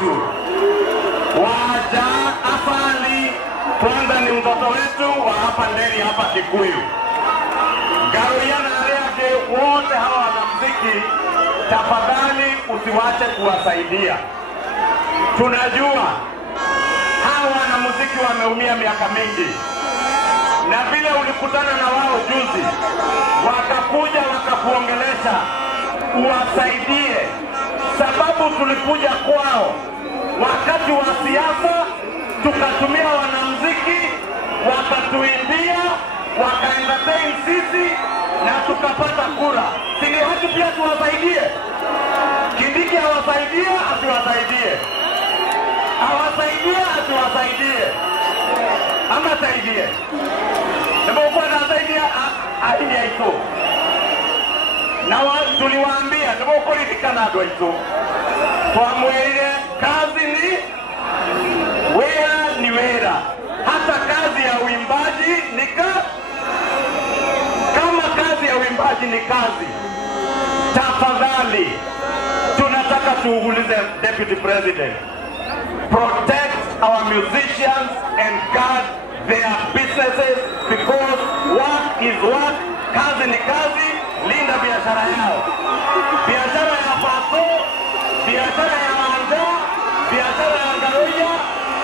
wetu. Waja afali kwanza ni mtoto wetu wa hapa Nderi hapa Kikuyu. Gawiana yake wote hawa wanamuziki, tafadhali usiwache kuwasaidia. Tunajua hawa wanamuziki wameumia miaka mingi. Na vile ulikutana na wao juzi, wakakuja wakakuongelesha, uwasaidie. Sababu tulikuja kwao wakati wa siasa, tukatumia wanamuziki, wakatuimbia, wakaentertain sisi na tukapata kura. Sini haki pia tuwasaidie. Kindiki awasaidie, asiwasaidie. Awasaidie, asiwasaidie. Ama saidie. Nebo kwa na saidie, ahidi haito. Na tuliwaambia, nebo kwa litikana ado haito. Kwa mwele, kazi ni wera. Hata kazi ya uimbaji ni kama kazi ya uimbaji ni kazi. Tafadhali, tunataka tuulize Deputy President, protect our musicians and guard their businesses, because work is work, kazi ni kazi. Linda biashara yao, biashara ya Paso, biashara ya Wanja, biashara ya Ngaroya,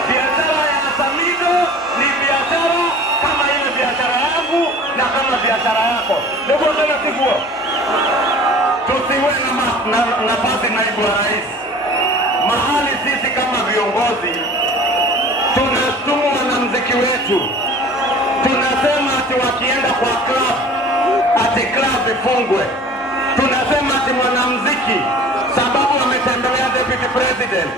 biashara ya Samido ni biashara kama ile biashara yangu na kama biashara yako. Ndio tena sivyo. Tusiwe na nafasi naibu wa rais. Mahali sisi kama viongozi tunashtuma wanamuziki wetu, tunasema ati wakienda kwa club ati club ifungwe. Tunasema ati mwanamuziki sababu ametembelea Deputy President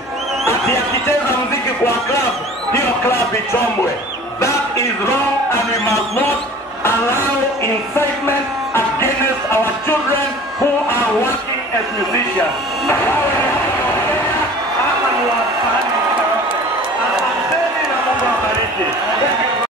ati akicheza muziki kwa club, hiyo club ichomwe. That is wrong and we must not allow incitement against our children who are working as musicians.